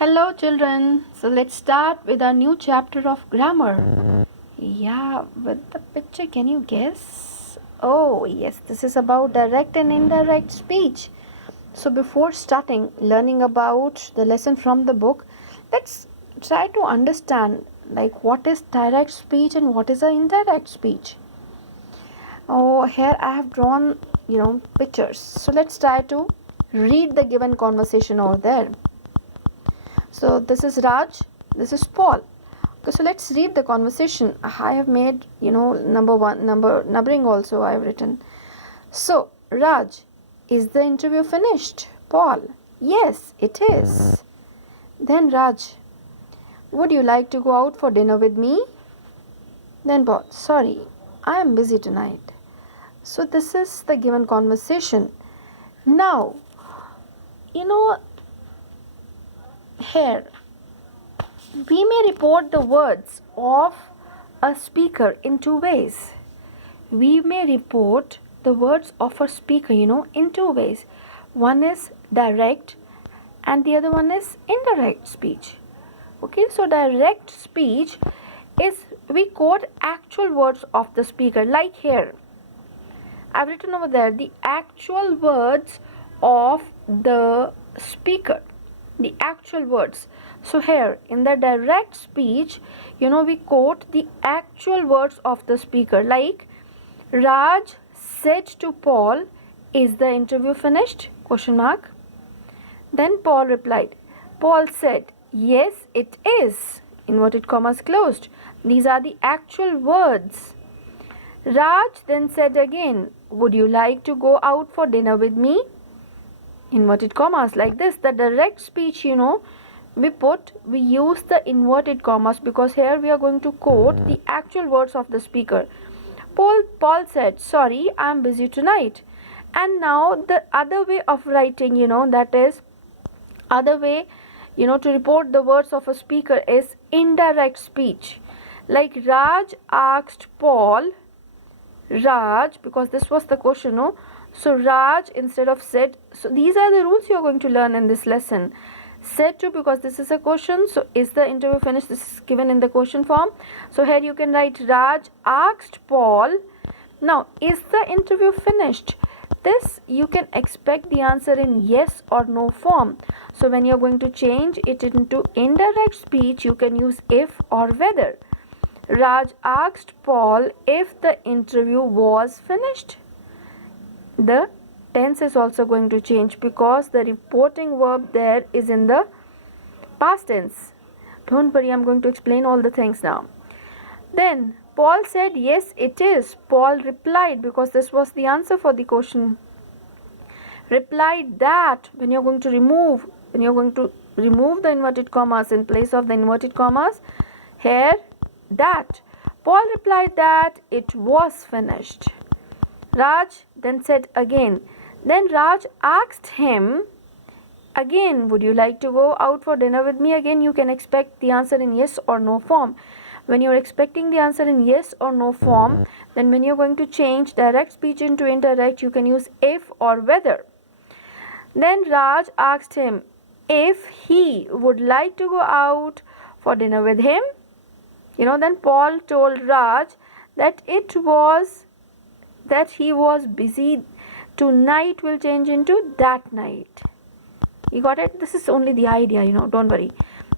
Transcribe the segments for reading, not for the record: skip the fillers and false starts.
Hello children, so let's start with our new chapter of grammar. Yeah, with the picture, can you guess? Oh yes, this is about direct and indirect speech. So before starting learning about the lesson from the book, let's try to understand like what is direct speech and what is an indirect speech. Oh, here I have drawn, pictures. So let's try to read the given conversation over there. So this is Raj, this is Paul. Okay, so let's read the conversation. I have made, numbering also I have written. So, Raj, is the interview finished? Paul, yes, it is. Then Raj, would you like to go out for dinner with me? Then Paul, sorry, I am busy tonight. So this is the given conversation. Now, here we may report the words of a speaker in two ways. We may report the words of a speaker, in two ways. One is direct and the other one is indirect speech. Okay, so direct speech is we quote actual words of the speaker. Like here, I've written over there the actual words of the speaker. The actual words. So here in the direct speech, we quote the actual words of the speaker. Like Raj said to Paul, is the interview finished? Question mark. Then Paul replied. Paul said, yes, it is. Inverted commas closed. These are the actual words. Raj then said again, would you like to go out for dinner with me? Inverted commas like this. The direct speech, we use the inverted commas because here we are going to quote the actual words of the speaker. Paul said, sorry, I am busy tonight. And now the other way of writing, that is other way, to report the words of a speaker is indirect speech. Like Raj asked Paul, because this was the question, no? So Raj instead of said, so these are the rules you are going to learn in this lesson. Said to, because this is a question, so is the interview finished? This is given in the question form. So here you can write Raj asked Paul. Now, is the interview finished? This you can expect the answer in yes or no form. So when you are going to change it into indirect speech, you can use if or whether. Raj asked Paul if the interview was finished. The tense is also going to change because the reporting verb there is in the past tense. Don't worry, I'm going to explain all the things now. Then Paul said, yes, it is. Paul replied, because this was the answer for the question. Replied that when you're going to remove the inverted commas in place of the inverted commas, here that. Paul replied that it was finished. Raj then said again. Then Raj asked him again, would you like to go out for dinner with me? Again, you can expect the answer in yes or no form. When you're expecting the answer in yes or no form, then when you're going to change direct speech into indirect, you can use if or whether. Then Raj asked him if he would like to go out for dinner with him. Then Paul told Raj that he was busy. Tonight will change into that night. You got it? This is only the idea, don't worry.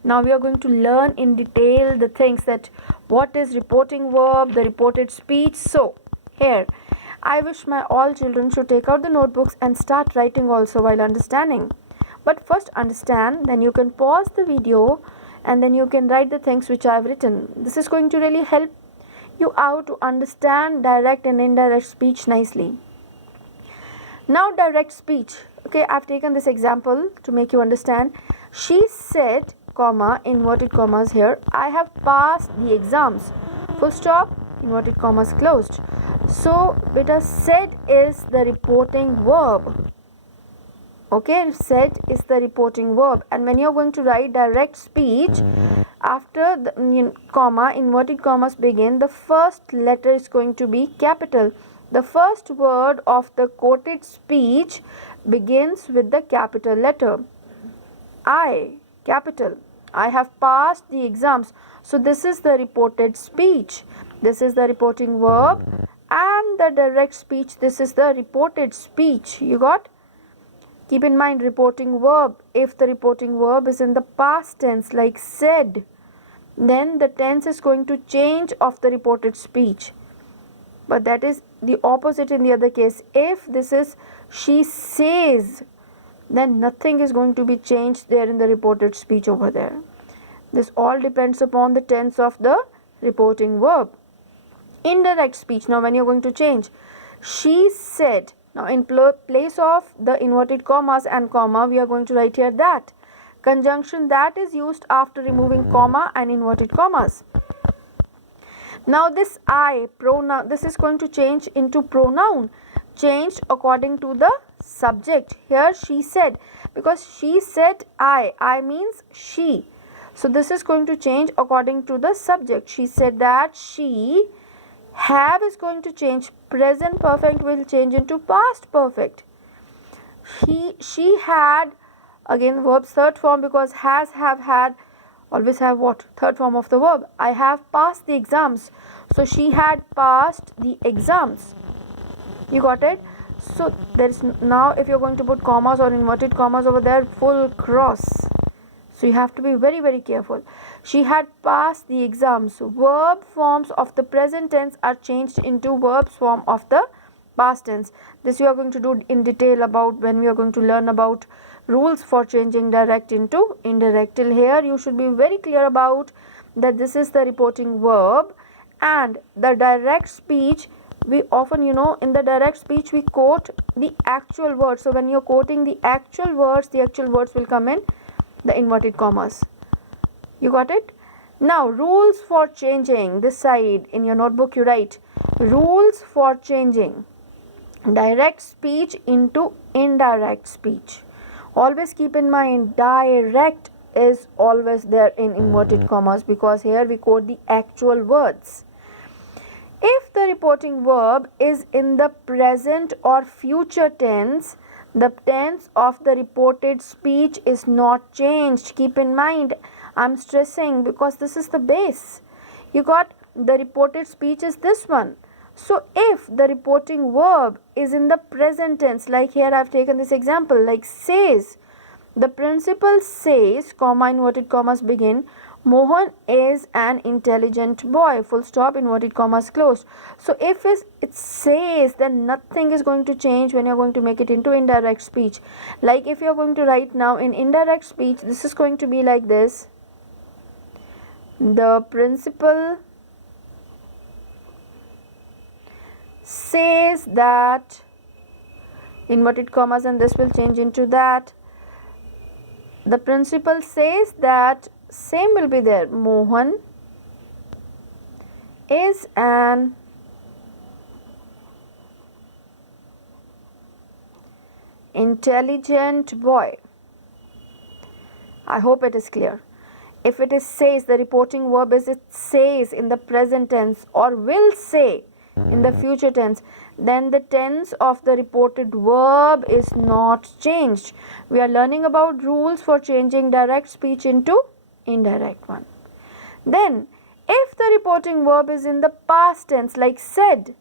Now we are going to learn in detail the things that what is reporting verb, the reported speech. So here, I wish my all children should take out the notebooks and start writing also while understanding. But first understand, then you can pause the video and then you can write the things which I have written. This is going to really help you out to understand direct and indirect speech nicely. Now direct speech. Okay, I've taken this example to make you understand. She said, comma, inverted commas here, I have passed the exams. Full stop, inverted commas closed. So, beta said is the reporting verb. Okay, said is the reporting verb. And when you're going to write direct speech, after the comma, inverted commas begin, the first letter is going to be capital. The first word of the quoted speech begins with the capital letter. I capital. I have passed the exams. So this is the reported speech. This is the reporting verb, and the direct speech, this is the reported speech. You got? Keep in mind, reporting verb, if the reporting verb is in the past tense like said, then the tense is going to change of the reported speech. But that is the opposite in the other case. If this is she says, then nothing is going to be changed there in the reported speech over there. This all depends upon the tense of the reporting verb. Indirect speech, now when you're going to change, she said, now in place of the inverted commas and comma, we are going to write here that. Conjunction that is used after removing comma and inverted commas. Now this I, pronoun, this is going to change into pronoun, changed according to the subject. Here she said, because she said I means she. So this is going to change according to the subject. She said that she. Have is going to change. Present perfect will change into past perfect. She had, again verb's third form, because has, have, had always have what? Third form of the verb. I have passed the exams. So she had passed the exams. You got it? So there is now, if you're going to put commas or inverted commas over there, full cross. So you have to be very, very careful. She had passed the exams. Verb forms of the present tense are changed into verbs form of the past tense. This we are going to do in detail about when we are going to learn about rules for changing direct into indirect. Till here you should be very clear about that this is the reporting verb, and the direct speech, we often, in the direct speech we quote the actual words. So when you're quoting the actual words will come in the inverted commas. You got it? Now rules for changing. This side in your notebook you write rules for changing direct speech into indirect speech. Always keep in mind, direct is always there in inverted commas, because here we quote the actual words. If the reporting verb is in the present or future tense, the tense of the reported speech is not changed. Keep in mind, I'm stressing because this is the base. You got the reported speech is this one. So if the reporting verb is in the present tense, like here I've taken this example, like says, the principal says, comma, inverted commas begin, Mohan is an intelligent boy, full stop, inverted commas closed. So if it says, then nothing is going to change when you're going to make it into indirect speech. Like if you're going to write now in indirect speech, this is going to be like this. The principal says that, inverted commas, and this will change into that. The principal says that, same will be there, Mohan is an intelligent boy. I hope it is clear. If it is says, the reporting verb is it says in the present tense or will say in the future tense, then the tense of the reported verb is not changed. We are learning about rules for changing direct speech into indirect one. Then if the reporting verb is in the past tense like said,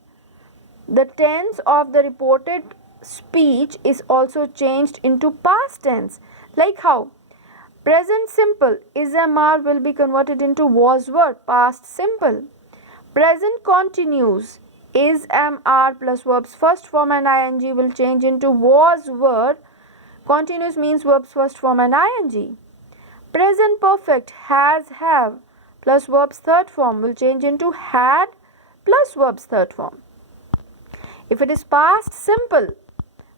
the tense of the reported speech is also changed into past tense. Like how? Present simple is MR will be converted into was were, past simple. Present continuous is MR plus verbs first form and ing will change into was were. Continuous means verbs first form and ing. Present perfect has have plus verbs third form will change into had plus verbs third form. If it is past simple,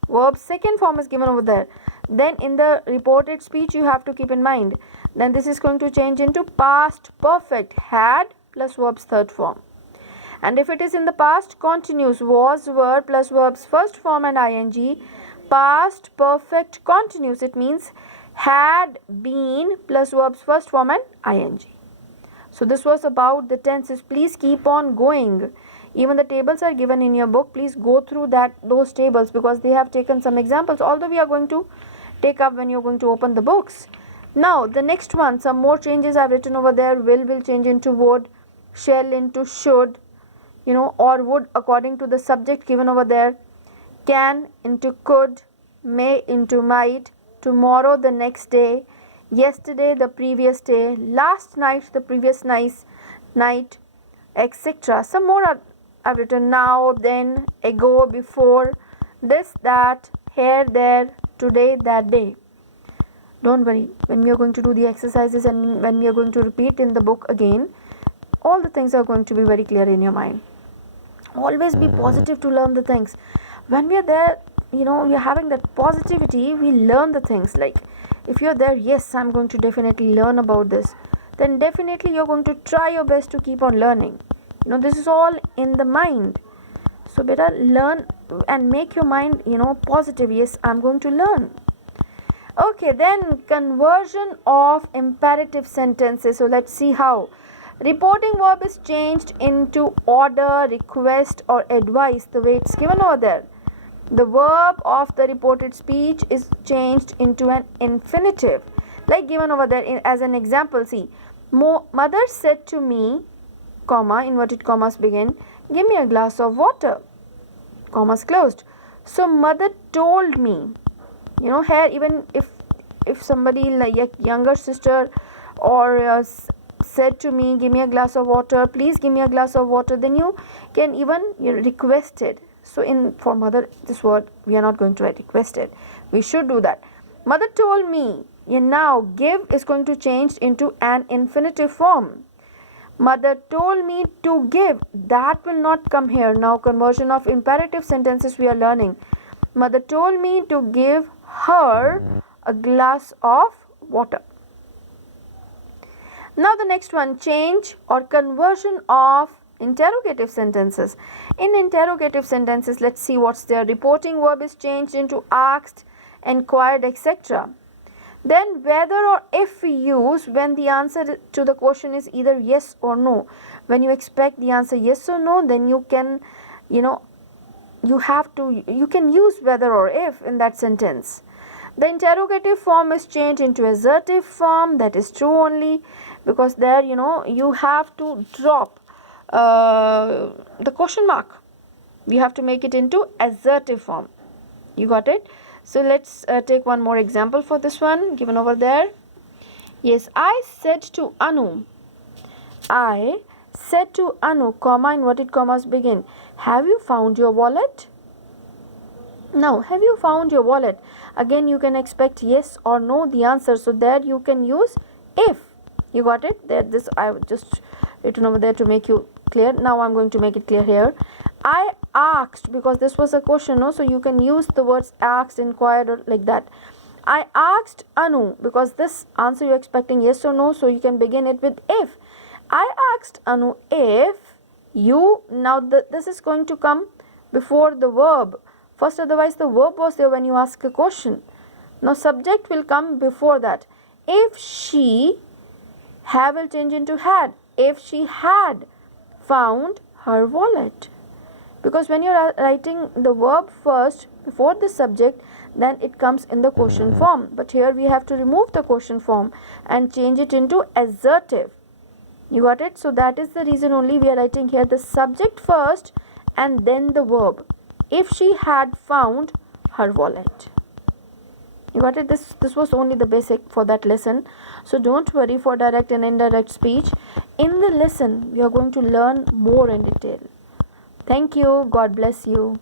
verb second form is given over there, then in the reported speech you have to keep in mind, then this is going to change into past perfect had plus verbs third form. And if it is in the past continuous, was were plus verbs first form and ing, past perfect continuous, it means had been plus verbs first form and ing. So this was about the tenses. Please keep on going. Even the tables are given in your book. Please go through those tables because they have taken some examples, although we are going to take up when you're going to open the books. Now the next one, some more changes I've written over there. Will change into would, shall into should, or would according to the subject given over there. Can into could, may into might, tomorrow the next day, yesterday the previous day, last night the previous night, etc. Some more I've written: now, then, ago, before, this, that, here, there, today, that day. Don't worry, when we are going to do the exercises and when we are going to repeat in the book again, all the things are going to be very clear in your mind. Always be positive to learn the things. When we are there, we are having that positivity, we learn the things. Like if you're there, yes, I'm going to definitely learn about this, then definitely you're going to try your best to keep on learning. This is all in the mind. So better learn and make your mind, positive. Yes, I'm going to learn. Okay, then conversion of imperative sentences. So let's see how. Reporting verb is changed into order, request, or advice, the way it's given over there. The verb of the reported speech is changed into an infinitive, like given over there as an example. See, mother said to me, comma, inverted commas begin, give me a glass of water, commas closed. So mother told me, here even if somebody like a younger sister or said to me, give me a glass of water, please give me a glass of water, then you can even request it. So for mother, this word we are not going to write requested, we should do that. Mother told me. Now give is going to change into an infinitive form. Mother told me to give, that will not come here. Now conversion of imperative sentences we are learning. Mother told me to give her a glass of water. Now the next one, change or conversion of interrogative sentences. In interrogative sentences, let's see what's there. Reporting verb is changed into asked, inquired, etc. Then whether or if we use when the answer to the question is either yes or no. When you expect the answer yes or no, then you can, you can use whether or if in that sentence. The interrogative form is changed into assertive form. That is true only because there, you have to drop the question mark. We have to make it into assertive form. You got it? So let's take one more example for this one given over there. Yes, I said to Anu, comma, inverted commas begin, have you found your wallet? Now, have you found your wallet? Again, you can expect yes or no the answer. So there you can use if. You got it? There, this I just written over there to make you clear. Now I'm going to make it clear here. I asked, because this was a question, no? So you can use the words asked, inquired, or like that. I asked Anu, because this answer you're expecting yes or no, so you can begin it with if. I asked Anu if you, now this is going to come before the verb. First, otherwise the verb was there when you ask a question. Now subject will come before that. If she, have will change into had. If she had found her wallet. Because when you're writing the verb first before the subject, then it comes in the question form. But here we have to remove the question form and change it into assertive. You got it? So that is the reason only we are writing here the subject first and then the verb. If she had found her wallet. You got it? This was only the basic for that lesson. So don't worry for direct and indirect speech. In the lesson, we are going to learn more in detail. Thank you. God bless you.